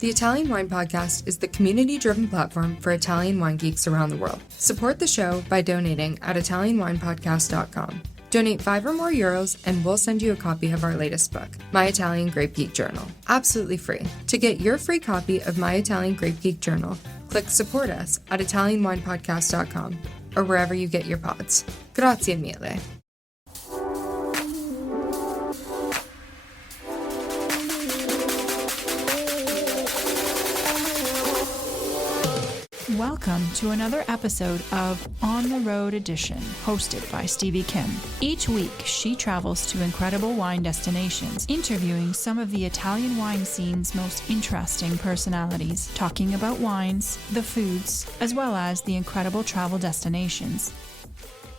The Italian Wine Podcast is the community-driven platform for Italian wine geeks around the world. Support the show by donating at ItalianWinepodcast.com. Donate €5 or more and we'll send you a copy of our latest book, My Italian Grape Geek Journal, absolutely free. To get your free copy of My Italian Grape Geek Journal, click support us at ItalianWinepodcast.com or wherever you get your pods. Grazie mille. Welcome to another episode of On the Road Edition, hosted by Stevie Kim. Each week, she travels to incredible wine destinations, interviewing some of the Italian wine scene's most interesting personalities, talking about wines, the foods, as well as the incredible travel destinations.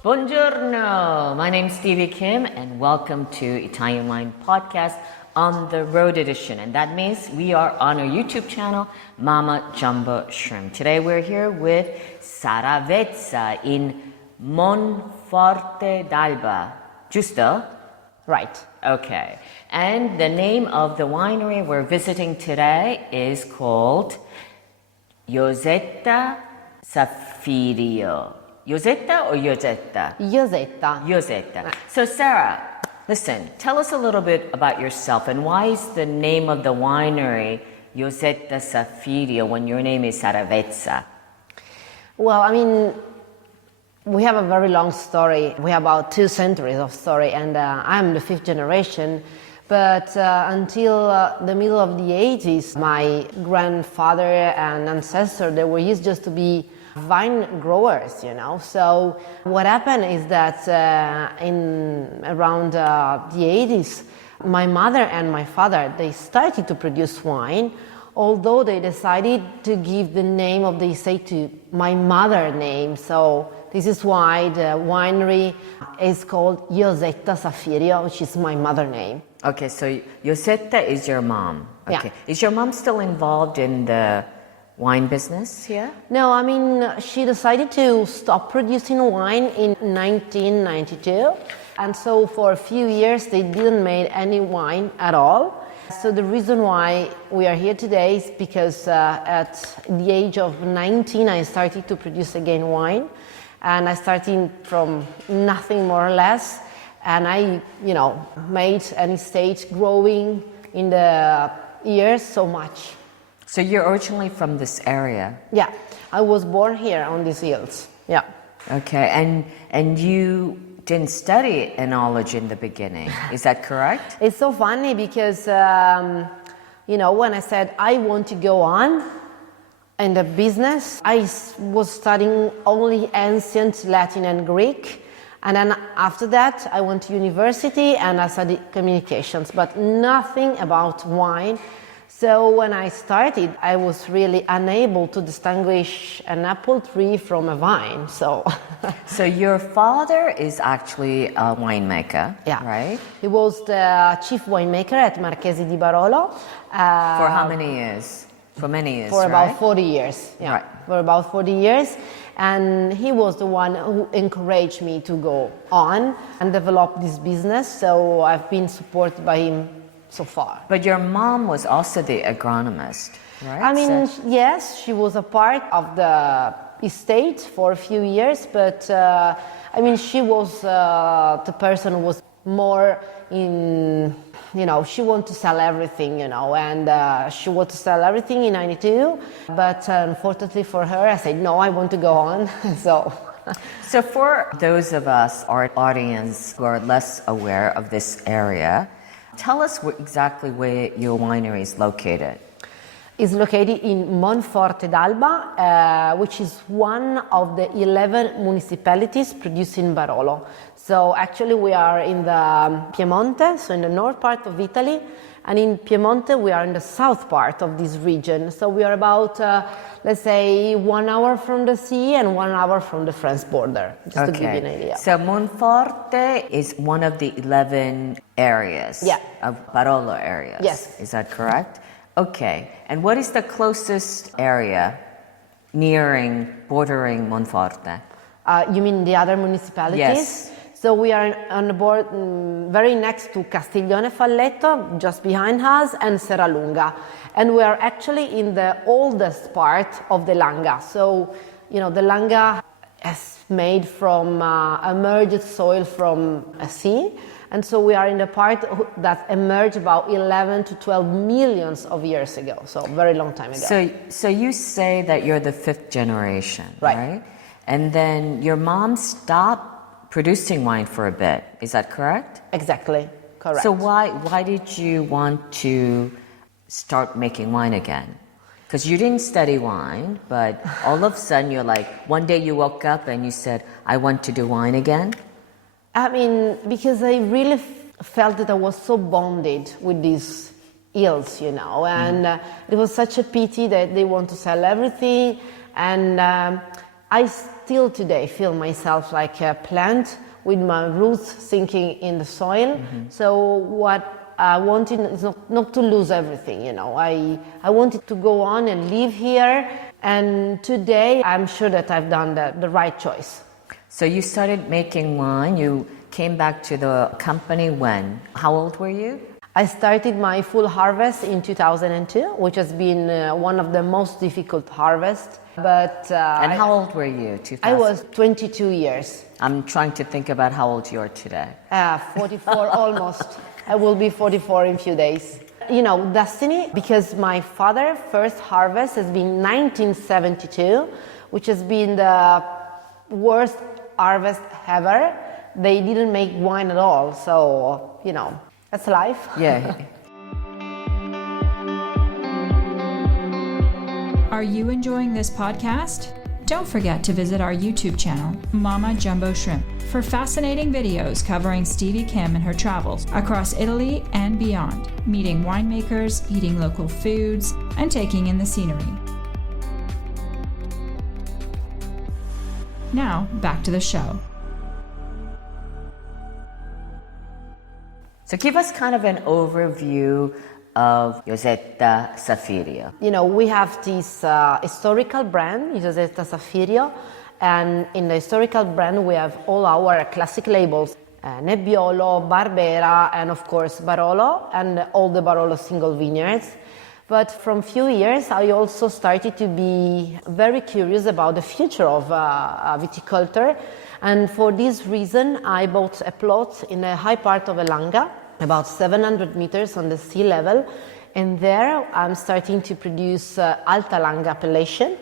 Buongiorno! My name's Stevie Kim, and welcome to Italian Wine Podcast on the Road Edition. And that means we are on our YouTube channel, Mama Jumbo Shrimp. Today we're here with Sara Vezza in Monforte d'Alba. Giusto? Right. Okay. And the name of the winery we're visiting today is called Josetta Saffirio. Josetta or Josetta? Josetta. Josetta. So Sarah, listen, tell us a little bit about yourself and why is the name of the winery Josetta Saffirio when your name is Sara Vezza? Well, I mean, we have a very long story. We have about 2 centuries of story, and I'm the 5th generation. But until the middle of the 80s, my grandfather and ancestor, they were used just to be vine growers, you know. So what happened is that in around the 80s, my mother and my father, they started to produce wine, although they decided to give the name of the estate to my mother's name. So this is why the winery is called Josetta Saffirio, which is my mother's name. Okay, so Josetta is your mom. Okay. Yeah. Is your mom still involved in the wine business here? No, I mean, she decided to stop producing wine in 1992. And so for a few years, they didn't make any wine at all. So the reason why we are here today is because at the age of 19, I started to produce again wine. And I started from nothing more or less. And I, made an estate growing in the years so much. So you're originally from this area? Yeah, I was born here on these hills. Yeah. Okay, and you didn't study enology in the beginning, is that correct? It's so funny because, when I said I want to go on in the business, I was studying only ancient Latin and Greek. And then after that, I went to university and I studied communications, but nothing about wine. So when I started, I was really unable to distinguish an apple tree from a vine. So your father is actually a winemaker, yeah, right? He was the chief winemaker at Marchesi di Barolo. For how many years? For many years, For about right? 40 years, yeah. Right. For about 40 years. And he was the one who encouraged me to go on and develop this business. So I've been supported by him so far. But your mom was also the agronomist, right? I mean, yes, she was a part of the estate for a few years, but she was the person who was more in, she wanted to sell everything, and she wanted to sell everything in 92, but unfortunately for her, I said, no, I want to go on, so... So for those of us, our audience, who are less aware of this area, tell us exactly where your winery is located. It's located in Monforte d'Alba, which is one of the 11 municipalities producing Barolo. So actually we are in the Piemonte, so in the north part of Italy, and in Piemonte we are in the south part of this region. So we are about, let's say, 1 hour from the sea and 1 hour from the France border, just to give you an idea. So Monforte is one of the 11 areas of Barolo areas. Yes. Is that correct? Okay. And what is the closest area bordering Monforte? You mean the other municipalities? Yes. So we are on the board very next to Castiglione Falletto, just behind us, and Serralunga. And we are actually in the oldest part of the Langa. So, the Langa is made from emerged soil from a sea. And so we are in the part that emerged about 11 to 12 millions of years ago. So very long time ago. So you say that you're the 5th generation, right? And then your mom stopped producing wine for a bit. Is that correct? Exactly, correct. So why did you want to start making wine again? Because you didn't study wine, but all of a sudden you're like, one day you woke up and you said, I want to do wine again? I mean, because I really felt that I was so bonded with these hills, and it was such a pity that they want to sell everything. And I still today feel myself like a plant with my roots sinking in the soil. So what I wanted is not to lose everything, I wanted to go on and live here. And today I'm sure that I've done the right choice. So you started making wine. You came back to the company when? How old were you? I started my full harvest in 2002, which has been one of the most difficult harvests. But and how old were you? I was 22 years. I'm trying to think about how old you are today. 44 almost. I will be 44 in a few days. Destiny, because my father's first harvest has been 1972, which has been the worst harvest ever. They didn't make wine at all, so that's life. Yeah. Are you enjoying this podcast? Don't forget to visit our YouTube channel, Mama Jumbo Shrimp, for fascinating videos covering Stevie Kim and her travels across Italy and beyond, meeting winemakers, eating local foods, and taking in the scenery. Now, back to the show. So give us kind of an overview of Josetta Saffirio. We have this historical brand, Josetta Saffirio, and in the historical brand we have all our classic labels, Nebbiolo, Barbera, and of course Barolo, and all the Barolo single vineyards. But from few years I also started to be very curious about the future of viticulture, and for this reason I bought a plot in a high part of Langa, about 700 meters on the sea level, and there I'm starting to produce Alta Langa appellation,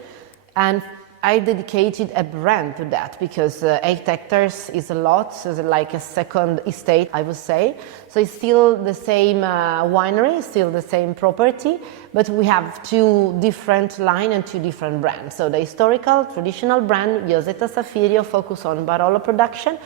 and I dedicated a brand to that because 8 hectares is a lot, so it's like a second estate, I would say. So it's still the same winery, still the same property, but we have 2 different lines and 2 different brands. So the historical, traditional brand, Josetta Saffirio, focus on Barolo production,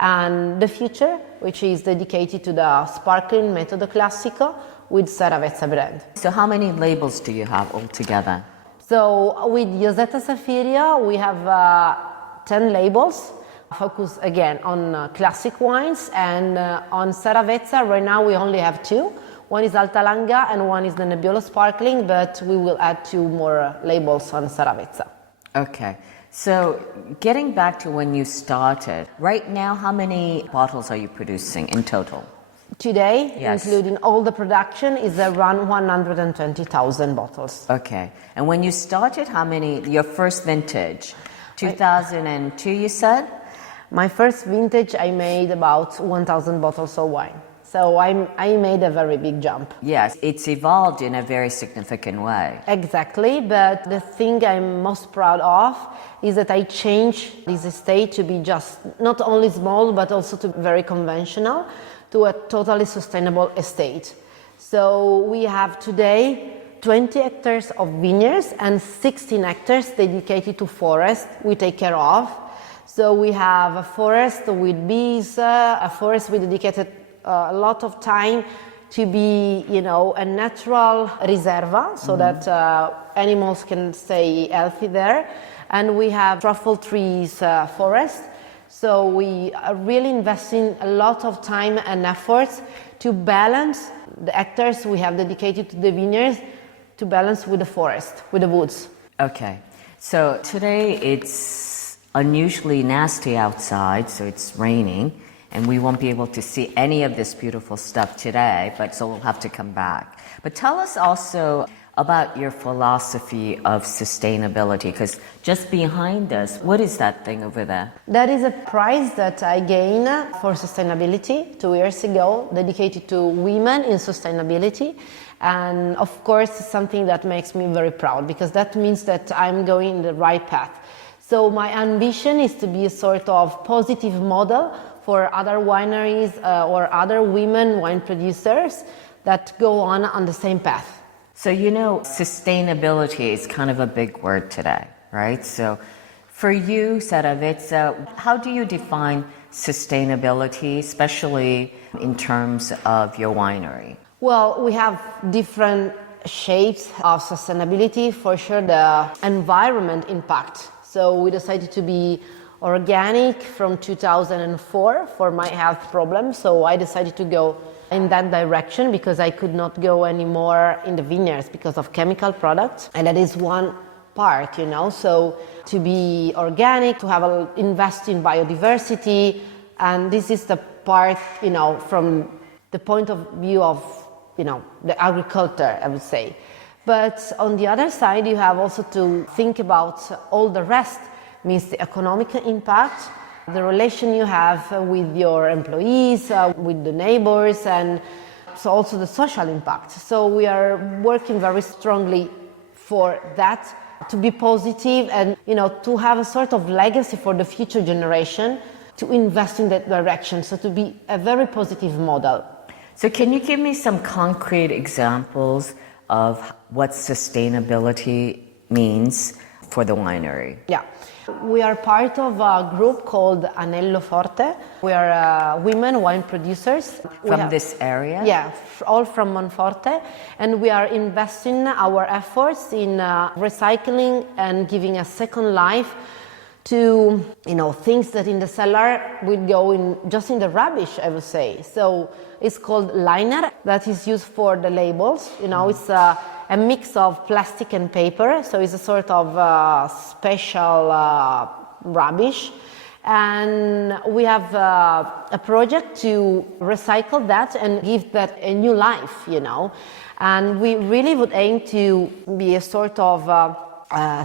and the future, which is dedicated to the sparkling metodo classico with Sara Vezza brand. So how many labels do you have altogether? So with Josetta Saffirio, we have 10 labels, focus again on classic wines, and on Sara Vezza, right now we only have 2. One is Alta Langa and one is the Nebbiolo Sparkling, but we will add 2 more labels on Sara Vezza. Okay, so getting back to when you started, right now how many bottles are you producing in total? Today, yes, including all the production, is around 120,000 bottles. Okay. And when you started, how many, your first vintage? 2002, you said? My first vintage, I made about 1,000 bottles of wine. So I made a very big jump. Yes, it's evolved in a very significant way. Exactly, but the thing I'm most proud of is that I changed this estate to be just not only small, but also to be very conventional, to a totally sustainable estate. So we have today 20 hectares of vineyards and 16 hectares dedicated to forest we take care of. So we have a forest with bees, a forest we dedicated a lot of time to be, a natural reserva, so that animals can stay healthy there. And we have truffle trees forest. So we are really investing a lot of time and efforts to balance the hectares we have dedicated to the vineyards, to balance with the forest, with the woods. Okay, so today it's unusually nasty outside, so it's raining, and we won't be able to see any of this beautiful stuff today, but so we'll have to come back. But tell us also about your philosophy of sustainability, because just behind us, what is that thing over there? That is a prize that I gained for sustainability 2 years ago, dedicated to women in sustainability. And of course, it's something that makes me very proud, because that means that I'm going in the right path. So my ambition is to be a sort of positive model for other wineries or other women wine producers that go on the same path. So, you know, sustainability is kind of a big word today, right? So for you, Sara Vezza, how do you define sustainability, especially in terms of your winery? Well, we have different shapes of sustainability. For sure, the environment impact. So we decided to be organic from 2004 for my health problem. So I decided to go in that direction because I could not go anymore in the vineyards because of chemical products. And that is one part, you know. So to be organic, to have invest in biodiversity. And this is the part, you know, from the point of view of, you know, the agriculture, I would say. But on the other side, you have also to think about all the rest, means the economic impact, the relation you have with your employees, with the neighbors, and so also the social impact. So we are working very strongly for that, to be positive and, you know, to have a sort of legacy for the future generation, to invest in that direction, so to be a very positive model. So can you give me some concrete examples of what sustainability means for the winery? Yeah. We are part of a group called Anello Forte. We are women wine producers. From this area? Yeah, all from Monforte. And we are investing our efforts in recycling and giving a second life to, you know, things that in the cellar would go in just in the rubbish, I would say. So it's called liner, that is used for the labels. You know, it's a mix of plastic and paper, so it's a sort of special rubbish. And we have a project to recycle that and give that a new life, you know. And we really would aim to be a sort of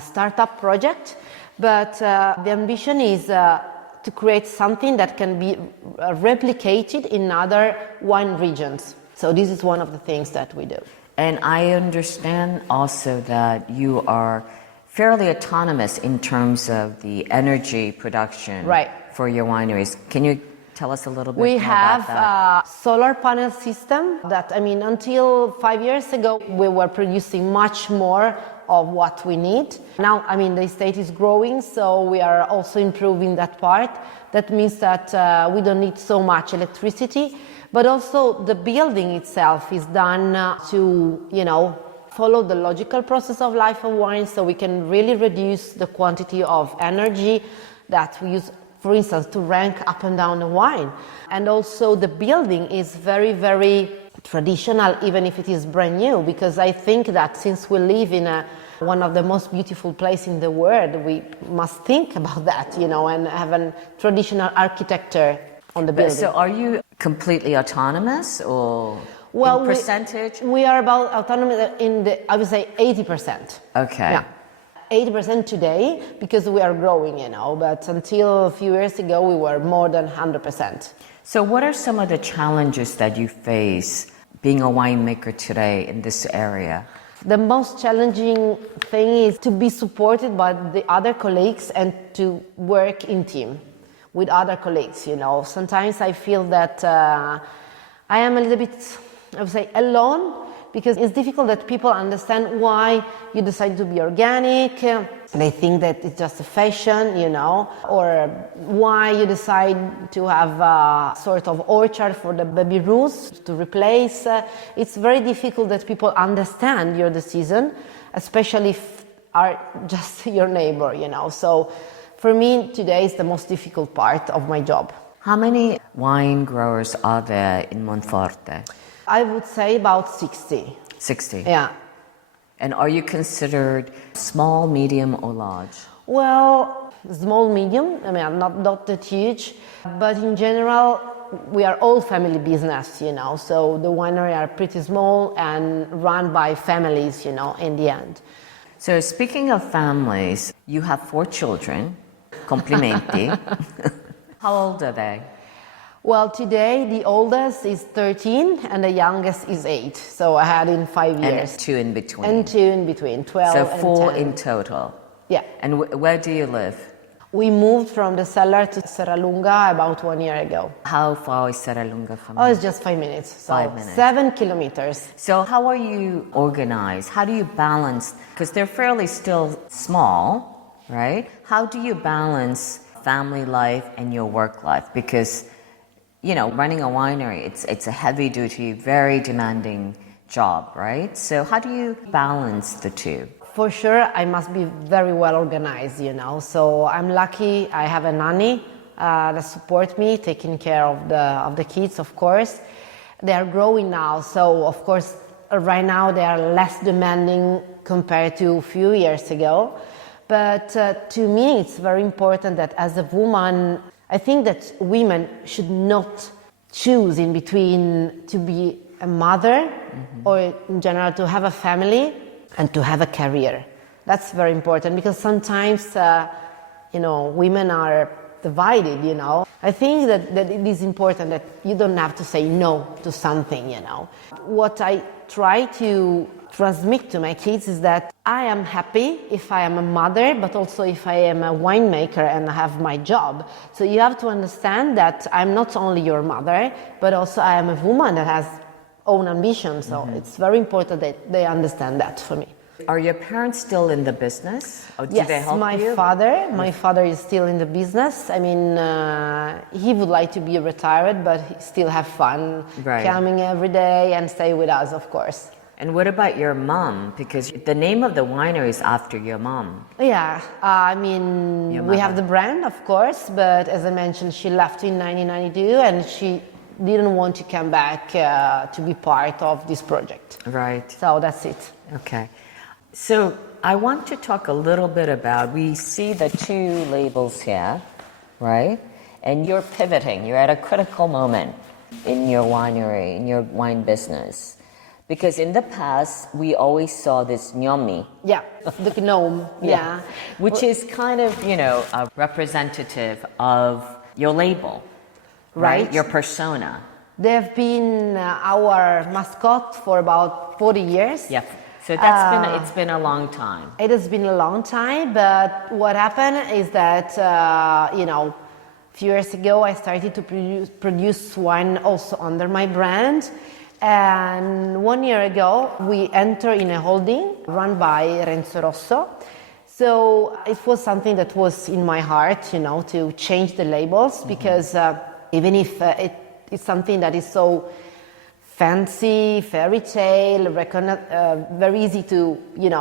startup project, but the ambition is to create something that can be replicated in other wine regions. So this is one of the things that we do. And I understand also that you are fairly autonomous in terms of the energy production for your wineries. Can you tell us a little bit more about that? We have a solar panel system that, I mean, until 5 years ago, we were producing much more of what we need. Now, I mean, the estate is growing, so we are also improving that part. That means that we don't need so much electricity, but also the building itself is done to, you know, follow the logical process of life of wine, so we can really reduce the quantity of energy that we use, for instance, to rank up and down the wine. And also the building is very, very traditional, even if it is brand new, because I think that since we live in one of the most beautiful places in the world, we must think about that, you know, and have a traditional architecture on the building. So are you completely autonomous, or in percentage? We are about autonomous in the, I would say, 80%. Okay. Yeah. 80% today, because we are growing, you know, but until a few years ago, we were more than 100%. So what are some of the challenges that you face being a winemaker today in this area? The most challenging thing is to be supported by the other colleagues and to work in team with other colleagues, you know. Sometimes I feel that I am a little bit, I would say, alone, because it's difficult that people understand why you decide to be organic. They think that it's just a fashion, you know, or why you decide to have a sort of orchard for the baby roots to replace. It's very difficult that people understand your decision, especially if are just your neighbor, you know. So for me, today is the most difficult part of my job. How many wine growers are there in Monforte? I would say about 60. 60? Yeah. And are you considered small, medium, or large? Well, small, medium. I mean, I'm not that huge. But in general, we are all family business, so the winery are pretty small and run by families, in the end. So speaking of families, you have 4 children. Complimenti. How old are they? Well, today the oldest is 13 and the youngest is 8. So I had in 5 years. And 2 in between. And 2 in between, 12 So and 4 10. in total. Yeah. And where do you live? We moved from the cellar to Serralunga about 1 year ago. How far is Serralunga from Oh, here? it's just 5 minutes. So 5 minutes. 7 kilometers. So how are you organized? How do you balance? Because they're fairly still small, right? How do you balance family life and your work life? Because, running a winery, it's a heavy duty, very demanding job, right? So how do you balance the two? For sure, I must be very well organized, So I'm lucky I have a nanny that support me, taking care of the kids, of course. They are growing now, so of course, right now they are less demanding compared to a few years ago. But to me, it's very important that as a woman, I think that women should not choose in between to be a mother or in general to have a family and to have a career. That's very important because sometimes, women are divided, I think that it is important that you don't have to say no to something, What I try to transmit to my kids is that I am happy if I am a mother, but also if I am a winemaker and I have my job. So you have to understand that I'm not only your mother, but also I am a woman that has own ambitions. So it's very important that they understand that for me. Are your parents still in the business? Or do Yes, they help my you? father is still in the business. I mean, he would like to be retired, but he still have fun coming every day and stay with us, of course. And what about your mom? Because the name of the winery is after your mom. Yeah, we have the brand, of course, but as I mentioned, she left in 1992 and she didn't want to come back to be part of this project. Right. So that's it. Okay. So I want to talk a little bit about, we see the 2 labels here, right? And you're pivoting, you're at a critical moment in your winery, in your wine business. Because in the past, we always saw this gnomi. Yeah, the gnome, yeah. Which is kind of, a representative of your label, right? Your persona. They've been our mascot for about 40 years. Yeah. So it's been a long time. It has been a long time, but what happened is that, a few years ago I started to produce wine also under my brand. And 1 year ago, we entered in a holding run by Renzo Rosso. So it was something that was in my heart, to change the labels because even if it's something that is so fancy, fairy tale, very easy to,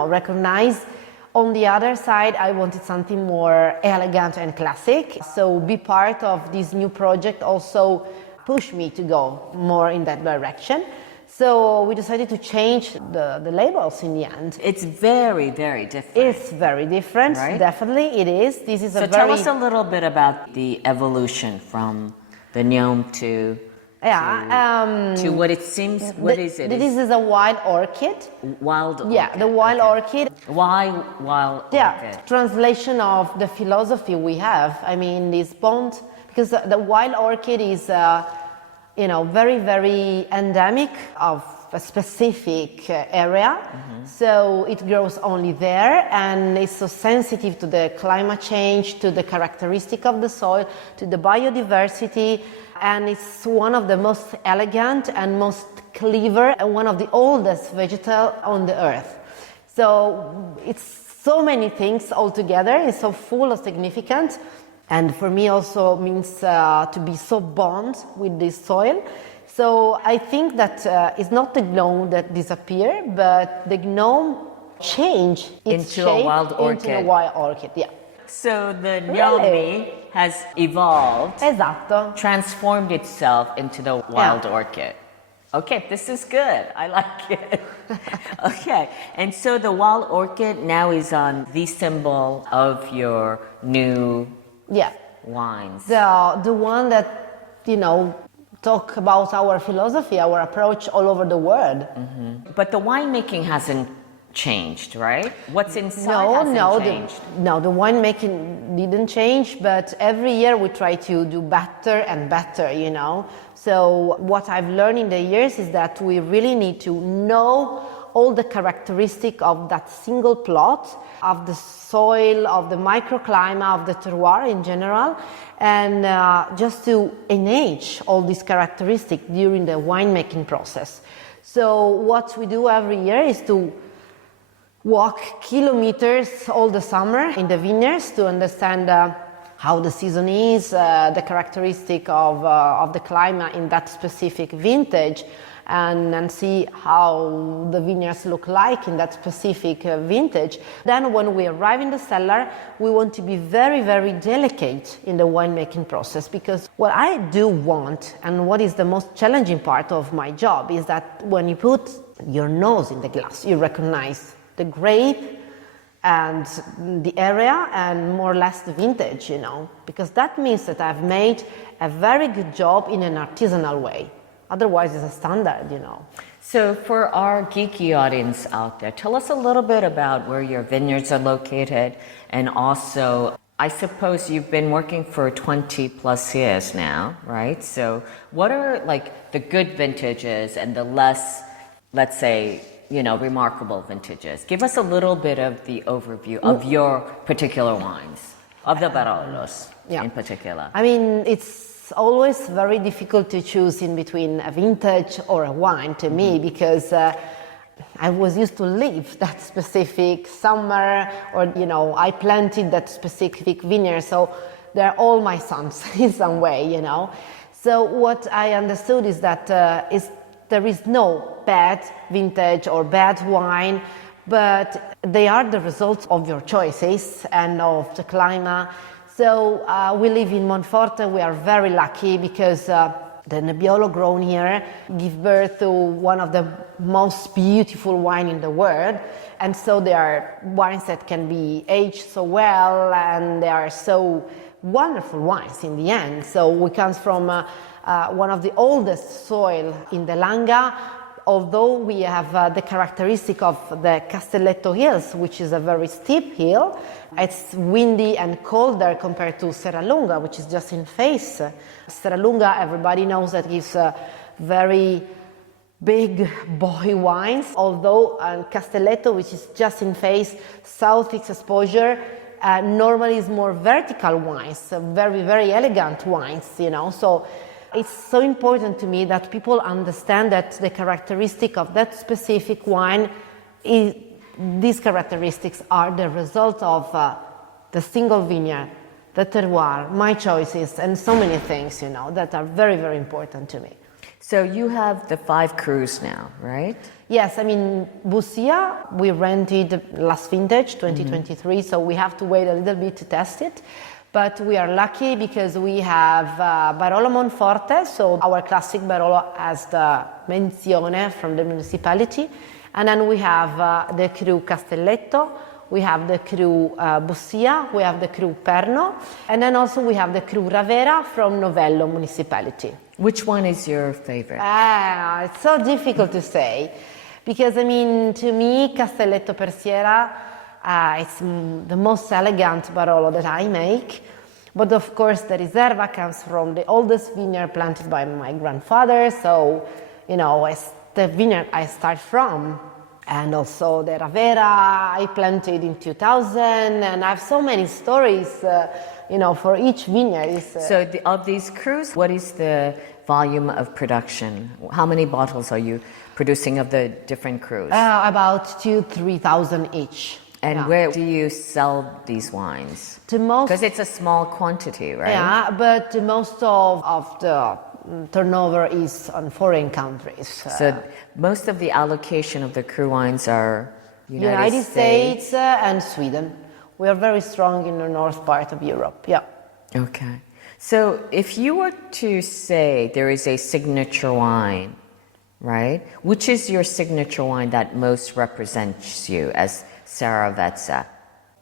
recognize. On the other side, I wanted something more elegant and classic. So be part of this new project also pushed me to go more in that direction. So we decided to change the labels in the end. It's very, very different. It's very different, right? Definitely it is. This is so tell us a little bit about the evolution from the gnome to what it seems. What is it? This is a wild orchid. Wild orchid. Yeah, the wild orchid. Why wild orchid? Translation of the philosophy we have. I mean, this bond, because the wild orchid is, very, very endemic of a specific area. So it grows only there, and it's so sensitive to the climate change, to the characteristic of the soil, to the biodiversity. And it's one of the most elegant and most clever and one of the oldest vegetal on the earth. So it's so many things all together. It's so full of significance. And for me also means to be so bond with this soil. So I think that it's not the gnome that disappeared, but the gnome changed its into shape a wild orchid. into a wild orchid. Yeah. So the gnomi has evolved, Esatto. transformed itself into the wild orchid. Okay, this is good. I like it. Okay, and so the wild orchid now is on the symbol of your new wines. The one that, talk about our philosophy, our approach all over the world. But the winemaking hasn't changed, right? What's inside hasn't changed. The winemaking didn't change, but every year we try to do better and better, you know. So what I've learned in the years is that we really need to know all the characteristics of that single plot, of the soil, of the microclimate, of the terroir in general, and just to enhance all these characteristics during the winemaking process. So what we do every year is to walk kilometers all the summer in the vineyards to understand how the season is, the characteristic of the climate in that specific vintage, and see how the vineyards look like in that specific vintage. Then when we arrive in the cellar, we want to be very, very delicate in the winemaking process, because what I do want, and what is the most challenging part of my job, is that when you put your nose in the glass, you recognize the grape and the area and more or less the vintage, you know, because that means that I've made a very good job in an artisanal way. Otherwise, it's a standard, you know. So for our geeky audience out there, tell us a little bit about where your vineyards are located, and also, I suppose you've been working for 20 plus years now, right? So what are like the good vintages and the less, let's say, you know, remarkable vintages? Give us a little bit of the overview of your particular wines, of the Barolos in particular. I mean, it's always very difficult to choose in between a vintage or a wine to me, because I was used to live that specific summer, or, you know, I planted that specific vineyard, so they're all my sons in some way, you know. So what I understood is that there is no bad vintage or bad wine, but they are the results of your choices and of the climate. So we live in Monforte. We are very lucky because the Nebbiolo grown here give birth to one of the most beautiful wine in the world. And so they are wines that can be aged so well, and they are so wonderful wines in the end. So we come from one of the oldest soil in the Langa, although we have the characteristic of the Castelletto Hills, which is a very steep hill. It's windy and colder compared to Serralunga, which is just in face. Serralunga, everybody knows that gives very big boy wines, although Castelletto, which is just in face, southeast exposure, normally is more vertical wines, very, very elegant wines, you know. So it's so important to me that people understand that the characteristic of that specific wine is, these characteristics are the result of the single vineyard, the terroir, my choices, and so many things, you know, that are very, very important to me. So you have the 5 crus now, right? Yes, I mean, Bussia, we rented last vintage, 2023, so we have to wait a little bit to test it. But we are lucky because we have Barolo Monforte, so our classic Barolo has the menzione from the municipality. And then we have the cru Castelletto, we have the cru Bussia, we have the cru Perno, and then also we have the cru Ravera from Novello municipality. Which one is your favorite? It's so difficult to say, because I mean, to me, Castelletto per Sierra, it's the most elegant Barolo that I make. But of course, the Riserva comes from the oldest vineyard planted by my grandfather, so, you know, it's the vineyard I start from. And also the Ravera I planted in 2000, and I have so many stories, you know, for each vineyard. So of these crus, what is the volume of production? How many bottles are you producing of the different crus? About 2,000-3,000 each. And where do you sell these wines? Because it's a small quantity, right? Yeah, but most of the turnover is on foreign countries. So most of the allocation of the cru wines are United States and Sweden. We are very strong in the north part of Europe, yeah. Okay. So if you were to say there is a signature wine, right? Which is your signature wine that most represents you as Sara Vezza?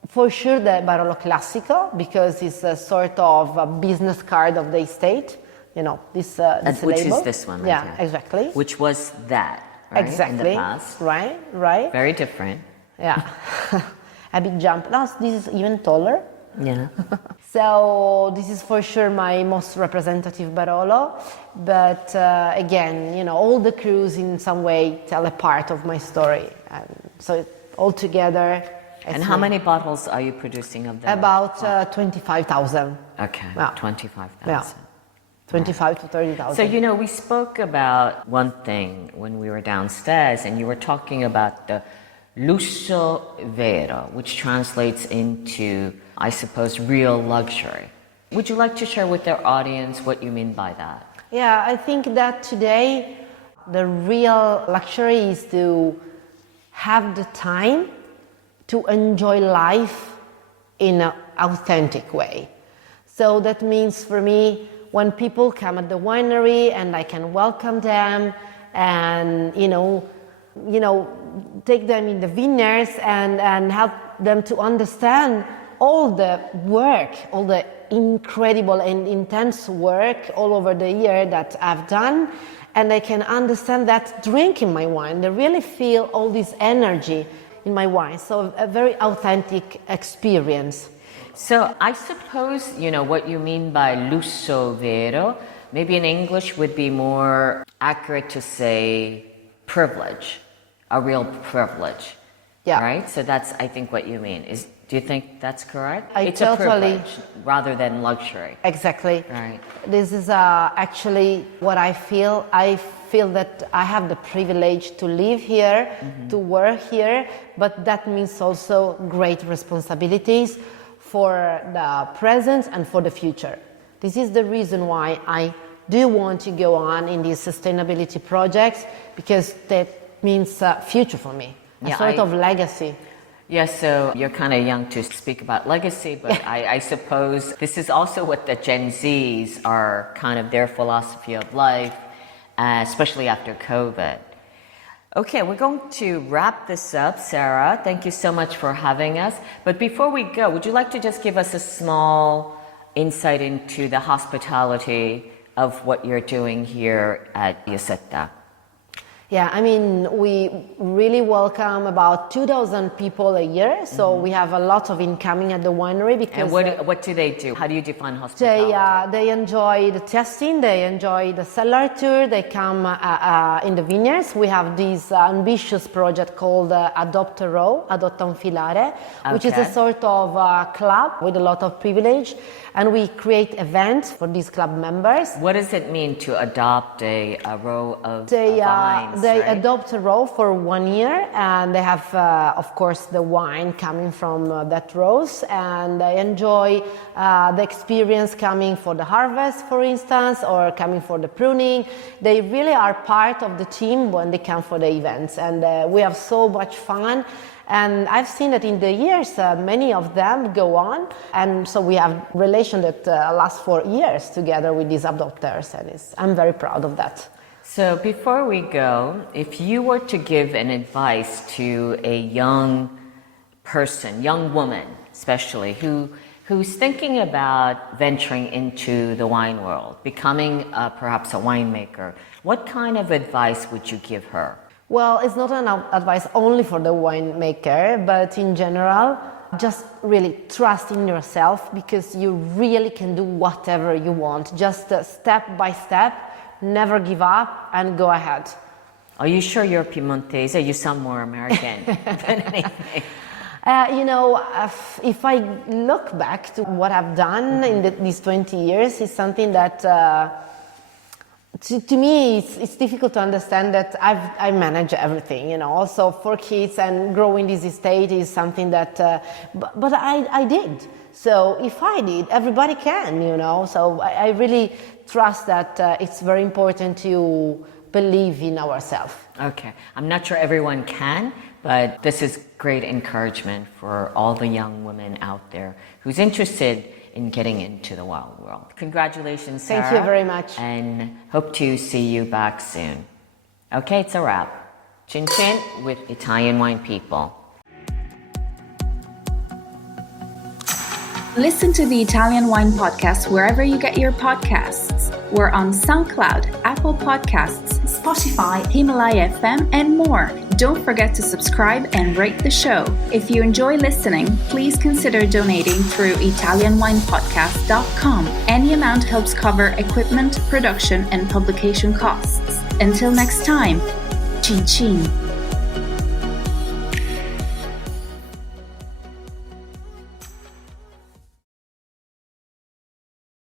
For sure the Barolo Classico, because it's a sort of a business card of the estate. this which label. is this one right Yeah, here. exactly. Which was that, right? Exactly. In the past. Right. Very different. Yeah. A big jump. Now this is even taller. Yeah. So this is for sure my most representative Barolo, but again, all the crews in some way tell a part of my story, and so all together. And how many bottles are you producing of that? About 25,000. Okay, Yeah. 25,000. Yeah. 25 to 30,000. So, we spoke about one thing when we were downstairs, and you were talking about the lusso vero, which translates into, I suppose, real luxury. Would you like to share with our audience what you mean by that? Yeah, I think that today the real luxury is to have the time to enjoy life in an authentic way. So that means for me, when people come at the winery and I can welcome them and, take them in the vineyards and help them to understand all the work, all the incredible and intense work all over the year that I've done, and I can understand that drinking my wine. They really feel all this energy in my wine, so a very authentic experience. So I suppose, what you mean by lusso vero, maybe in English would be more accurate to say privilege, a real privilege. Yeah. Right? So that's, I think, what you mean. Do you think that's correct? It's totally, a privilege rather than luxury. Exactly. Right. This is actually what I feel. I feel that I have the privilege to live here, to work here, but that means also great responsibilities for the present and for the future. This is the reason why I do want to go on in these sustainability projects, because that means future for me, a sort of legacy. Yes, so you're kind of young to speak about legacy, but I suppose this is also what the Gen Zs are kind of their philosophy of life, especially after COVID. Okay, we're going to wrap this up, Sara. Thank you so much for having us. But before we go, would you like to just give us a small insight into the hospitality of what you're doing here at Josetta? Yeah, I mean, we really welcome about 2,000 people a year, so we have a lot of incoming at the winery. Because and what do they do? How do you define hospitality? They enjoy the tasting, they enjoy the cellar tour, they come in the vineyards. We have this ambitious project called Adopt a Row, Adotta un Filare, which is a sort of club with a lot of privilege. And we create events for these club members. What does it mean to adopt a row of vines? They right? adopt a row for 1 year, and they have, of course, the wine coming from that rows, and they enjoy the experience coming for the harvest, for instance, or coming for the pruning. They really are part of the team when they come for the events, and we have so much fun. And I've seen that in the years, many of them go on, and so we have relation that lasts for years together with these adopters, and I'm very proud of that. So before we go, if you were to give an advice to a young person, young woman especially, who's thinking about venturing into the wine world, becoming perhaps a winemaker, what kind of advice would you give her? Well, it's not an advice only for the winemaker, but in general, just really trust in yourself, because you really can do whatever you want. Just step by step, never give up, and go ahead. Are you sure you're Piemontese? You sound more American than anything. If I look back to what I've done in these 20 years, it's something that to me, it's difficult to understand that I manage everything, Also for kids and growing this estate is something that, but I did. So if I did, everybody can, So I really trust that it's very important to believe in ourselves. Okay. I'm not sure everyone can, but this is great encouragement for all the young women out there who's interested in getting into the wild world. Congratulations, Sara. Thank you very much. And hope to see you back soon. Okay, it's a wrap. Chin Chin with Italian Wine People. Listen to the Italian Wine Podcast wherever you get your podcasts. We're on SoundCloud, Apple Podcasts, Spotify, Himalaya FM, and more. Don't forget to subscribe and rate the show. If you enjoy listening, please consider donating through ItalianWinePodcast.com. Any amount helps cover equipment, production, and publication costs. Until next time, cin cin.